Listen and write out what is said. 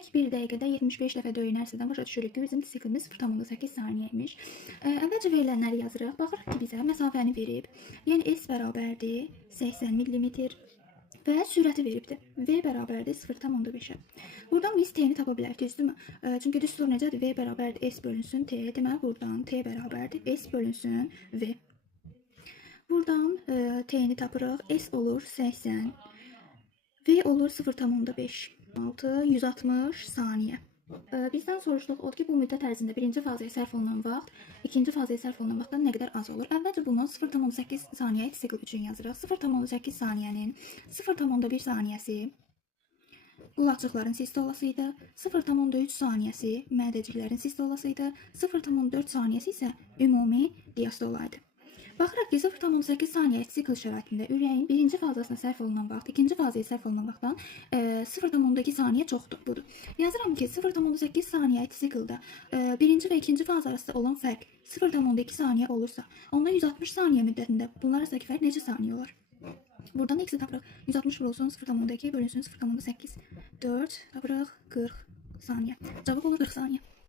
Demək 1 dəqiqədə 75 dəfə döyünərsə başa düşürük ki, bizim siklimiz 0,8 saniyəymiş. Əvvəlcə verilənləri yazırıq. Baxırıq ki, bizə məsafəni verib. Yəni S bərabərdir 80 mm və sürəti veribdir. V bərabərdir 0,5-ə. Buradan biz T-ni tapa bilərik, düzdürmü? Çünki düstur necədir? V bərabərdir S bölünsün T. Deməli, buradan T bərabərdir S bölünsün V. Buradan T-ni tapırıq. S olur 80. V olur 0,5. 160 saniyə. Bizdən soruşduq, odur ki, bu müddət ərzində birinci fazaya sərf olunan vaxt, ikinci fazaya sərf olunan vaxtdan nə qədər az olur? Əvvəlcə bunu 0,8 saniyə sikl üçün yazırıq. 0,8 saniyənin 0,1 saniyəsi qulaqcıqların sistolası idi. 0,3 saniyəsi mədəciklərin sistolası idi. 0,4 saniyəsi isə ümumi diastola idi. Baxırıq ki, 0,8 saniyə sikl şəraitində ürəyin birinci fazasına sərf olunan vaxt, ikinci fazaya sərf olunan vaxtdan 0,2 saniyə çoxdur. Budur. Yazıram ki, 0,8 saniyə siklda birinci və ikinci faza arasında olan fərq 0,2 saniyə olursa, onda 160 saniyə müddətində bunlar arasındakı fərq necə saniyə olur? Buradan x-i tapırıq. 160 vurulsun 0,2 bölünsün 0,8. 4 tapırıq 40 saniyə. Cavab olur 40 saniyə.